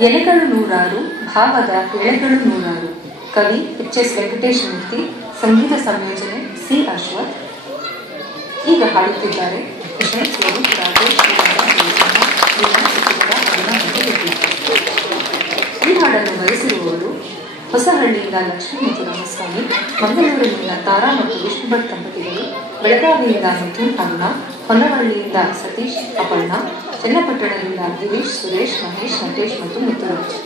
ಎಲೆಗಳು ನೂರಾರು, ಭಾವದ ಎಳೆಗಳು ನೂರಾರು. ಕವಿ ಎಚ್.ಎಸ್. ವೆಂಕಟೇಶ ಮೂರ್ತಿ, ಸಂಗೀತ ಸಂಯೋಜನೆ ಸಿ. ಅಶ್ವಥ್. ಈಗ ಹಾಡುತ್ತಿದ್ದಾರೆ ಈ ಹಾಡನ್ನು ಬಯಸಿರುವವರು ಹೊಸಹಳ್ಳಿಯಿಂದ ಲಕ್ಷ್ಮೀ ಮತ್ತು ರಾಮಸ್ವಾಮಿ, ಮಂಗಳೂರಿನಿಂದ ತಾರಾ ಮತ್ತು ವಿಷ್ಣು ಭಟ್ ದಂಪತಿಗಳು, ಬೆಳಗಾವಿಯಿಂದ ಮಿಥುನ್ ಅರುಣ, ಹೊನ್ನವಳ್ಳಿಯಿಂದ ಸತೀಶ್ ಅಪರ್ಣ, ಚನ್ನಪಟ್ಟಣದಿಂದ ಗಿರೀಶ್, ಸುರೇಶ್, ಮಹೇಶ್, ನಟೇಶ್ ಮತ್ತು ಮುತ್ತುರಾಜ್.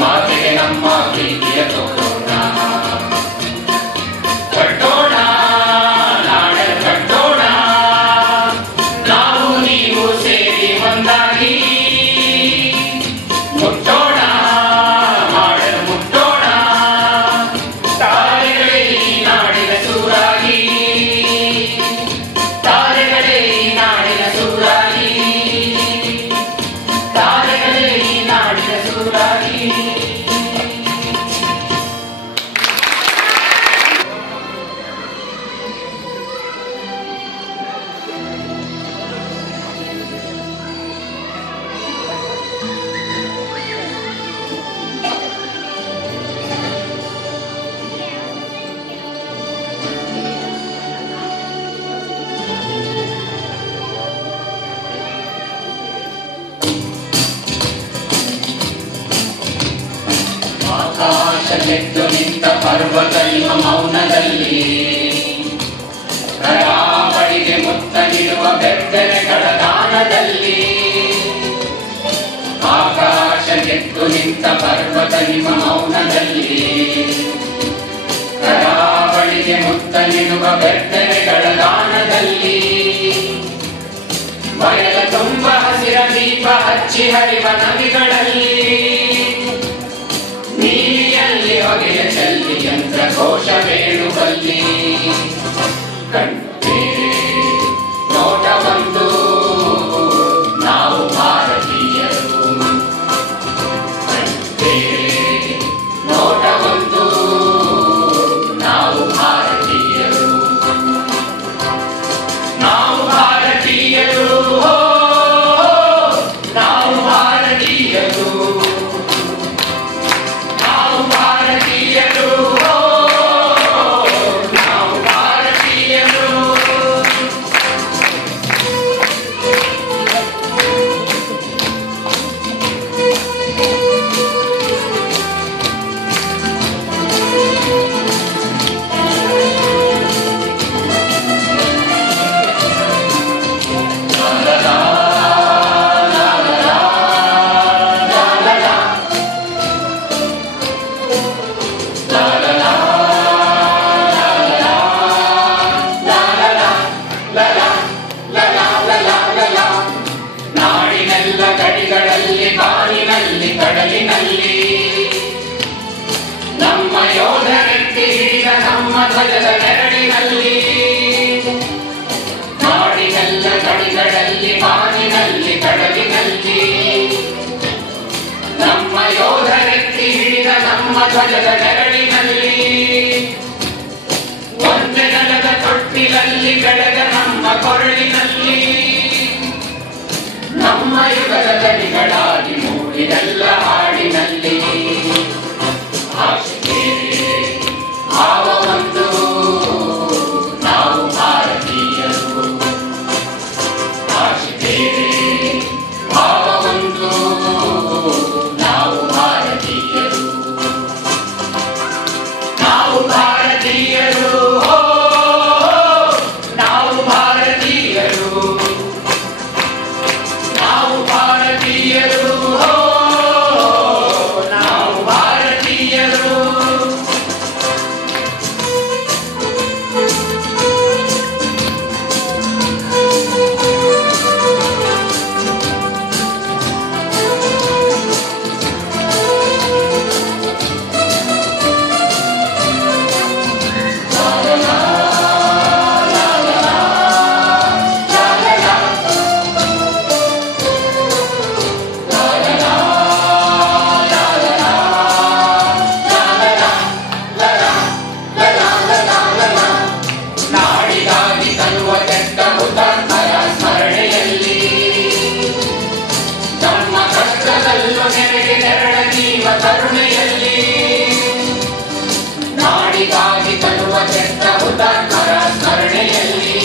ಮಾತೆಗೆ ನಮ್ಮ ಪ್ರೀತಿಯ ಕೆತ್ತು ನಿಂತ ಪರ್ವತ ನಿಮ್ಮ ಮೌನದಲ್ಲಿ ಕರಾವಳಿಗೆ ಮುತ್ತ ನೀಡುವ ಬೆತ್ತನೆಗಳ ದಾನದಲ್ಲಿ ಆಕಾಶ ಕೆತ್ತು ನಿಂತ ಪರ್ವತ ನಿಮ್ಮ ಮೌನದಲ್ಲಿ ಕರಾವಳಿಗೆ ಮುತ್ತ ನೀಡುವ ಬೆತ್ತನೆಗಳ ದಾನದಲ್ಲಿ ಬಯಲ ತುಂಬ ಹಸಿರ ದೀಪ ಹಚ್ಚಿ ಹರಿವ ನದಿಗಳಲ್ಲಿ ನೀಲಿಯಲ್ಲಿ ಹೊಗೆಯ ಚೆಲ್ಲಿ ಯಂತ್ರ ಘೋಷ ಬೇಡುವಲ್ಲಿ ಕಂಡೆ ನೋಟ ಬಂದು ನಾವು ಭಾರತೀಯರು ಕಂಡೆ ನೋಟ ಬಂದು ನಾವು ಭಾರತೀಯರು ನಾವು ಭಾರತೀಯರು ನಾವು ಭಾರತೀಯರು ನಾವು ಭಾರತೀಯರು ನಾವು ಭಾರತೀಯರು ನಾಡಿನೆಲ್ಲ ಗಡಿಗಳಲ್ಲಿ ಬಾನಿನಲ್ಲಿ ಕಡಲಿನಲ್ಲಿ ನಮ್ಮ ಯೋಧರೆತ್ತಿ ಹಿಡಿದ ನಮ್ಮ ಧ್ವಜದ ನೆರಳಿನಲ್ಲಿ ನಾಡಿನೆಲ್ಲ ಗಡಿಗಳಲ್ಲಿ ಬಾನಿನಲ್ಲಿ ಕಡಲಿನಲ್ಲಿ ನಮ್ಮ ಯೋಧರೆತ್ತಿ ಹಿಡಿದ ನಮ್ಮ ಧ್ವಜದ ನೆರಳಿನಲ್ಲಿ ಒಂದೇ ನೆಲದ ತೊಟ್ಟಿಲಲ್ಲಿ ಬೆಳೆದ ನಮ್ಮ ಕೊರಳಿನಲ್ಲಿ ನಮ್ಮ ಯುಗದ ದನಿಗಳಾಗಿ ಮೂಡಿದೆಲ್ಲ ಹಾಡಿನಲ್ಲಿ ಆಶೆ ಭಾವ ಒಂದು ನಾವು ಭಾರತೀಯರು ಆಶೆ ಭಾವ ಒಂದು ನಾವು ಭಾರತೀಯರು ನಾವು ಭಾರತೀಯರು ನಾವು ಭಾರತೀಯರು ನಾವು ಭಾರತೀಯರು ನಾವು ಭಾರತೀಯರು ನಾಡಿಗಾಗಿ ತರುವ ಕೆಟ್ಟ ಹುತಾತ್ಮರ ಸ್ಮರಣೆಯಲ್ಲಿ ನಮ್ಮ ಕಷ್ಟದಲ್ಲೂ ನೆರೆಗೆ ನೆರಳ ನೀವ ಕರುಣೆಯಲ್ಲಿ ನಾಡಿಗಾಗಿ ತರುವ ಕೆಟ್ಟ ಹುತಾತ್ಮರ ಸ್ಮರಣೆಯಲ್ಲಿ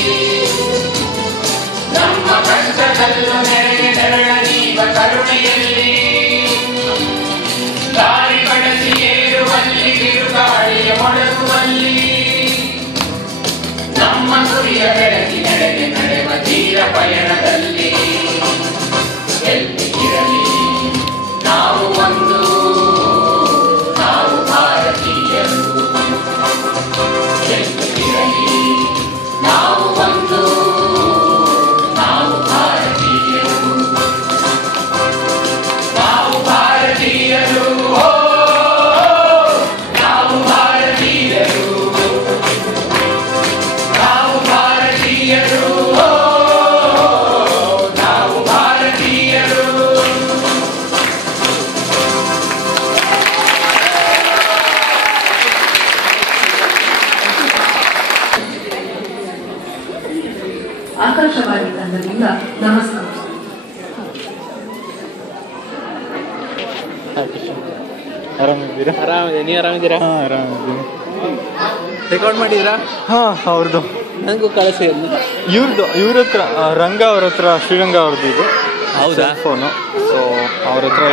ನಮ್ಮ ಕಷ್ಟದಲ್ಲೂ ನೆರೆಗೆ ನೆರಳ ನೀವ ಕರುಣೆಯಲ್ಲಿ ದಾರಿ ಬಳಸಿ ಏರುವಲ್ಲಿ ಬಿರುಗಾಳಿಯ ಮೊಳಗುವಲ್ಲಿ ನಮ್ಮ ಗುರಿಯ ಬೆಳಕಿನೆಡೆಗೆ ನಡೆವ ತೀರ ಪಯಣದಲ್ಲಿ ಎಲ್ಲಿ ಇರಲಿ ನಾವು ಒಂದು ನಾವು ಭಾರತೀಯರು ಎಲ್ಲಿ ಇರಲಿ ನಾವು ಒಂದು ನಾವು ಭಾರತೀಯರು ನಾವು ಭಾರತೀಯರು ನಾವು ಭಾರತೀಯರು ನಾವು ಭಾರತೀಯರು ನಾವು ಭಾರತೀಯರು ಆಕಾಶವಾಣಿ ತಂಡದಿಂದ ನಮಸ್ಕಾರ. ಆರಾಮಿದ್ದೀರಾ? ಆರಾಮಿದೆ, ನೀವು ಆರಾಮಿದ್ದೀರಾ? ಹಾಂ ಆರಾಮಿದ್ದೀನಿ. ರೆಕಾರ್ಡ್ ಮಾಡಿದ್ರಾ? ಹಾಂ ಅವ್ರದ್ದು ನನಗೂ ಕಳಿಸಿ. ಇವ್ರ ಹತ್ರ ರಂಗ ಅವ್ರ ಹತ್ರ ಶ್ರೀರಂಗ ಅವ್ರದ್ದು ಇದು ಹೌದಾ? ಫೋನು. ಸೊ ಅವ್ರ ಹತ್ರ